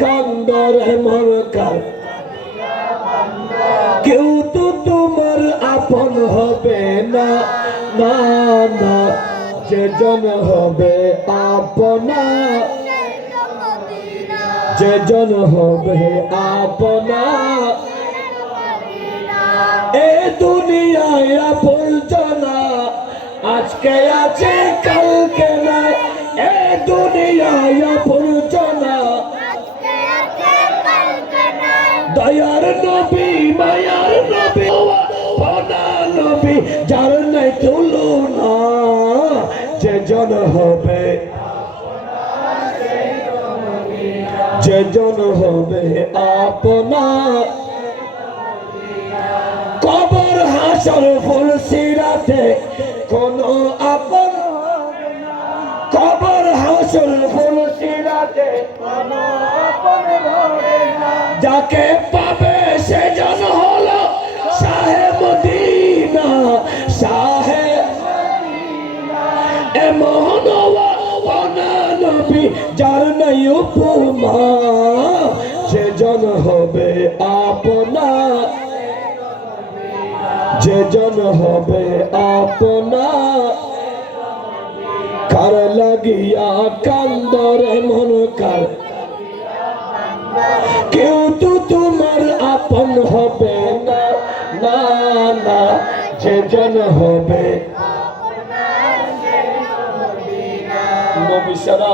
কান্দরে মন কার কেউ তো তোমার আপন হবে না, না না, যেজন হবে আপনা, যেজন হবে আপনা, এ দুনিয়ায় আপনা, আজকে আছে কালকে নাই, এ দুনিয়ায় আপনা, দয়ার নবী মায়ার নবী ভোলা নবী যার নাই তুলনা, যেজন হবে, যেজন হবে আপনা, কবর হাসর ফুলসিরাতে কোন আপন, কবর হাসর ফুলসিরাতে কোন আপন হবে না, যাকে পাবে সেজন হলো শাহে মদিনা, শাহে এমন নবী যার নাই উপমা, সেজন হবে আপনা, যেজন হবে আপনা, কার লাগিয়া কান্দরে মন কার কেউ তো তোমার আপন হবে না, না না, যেজন হবে নবী সারা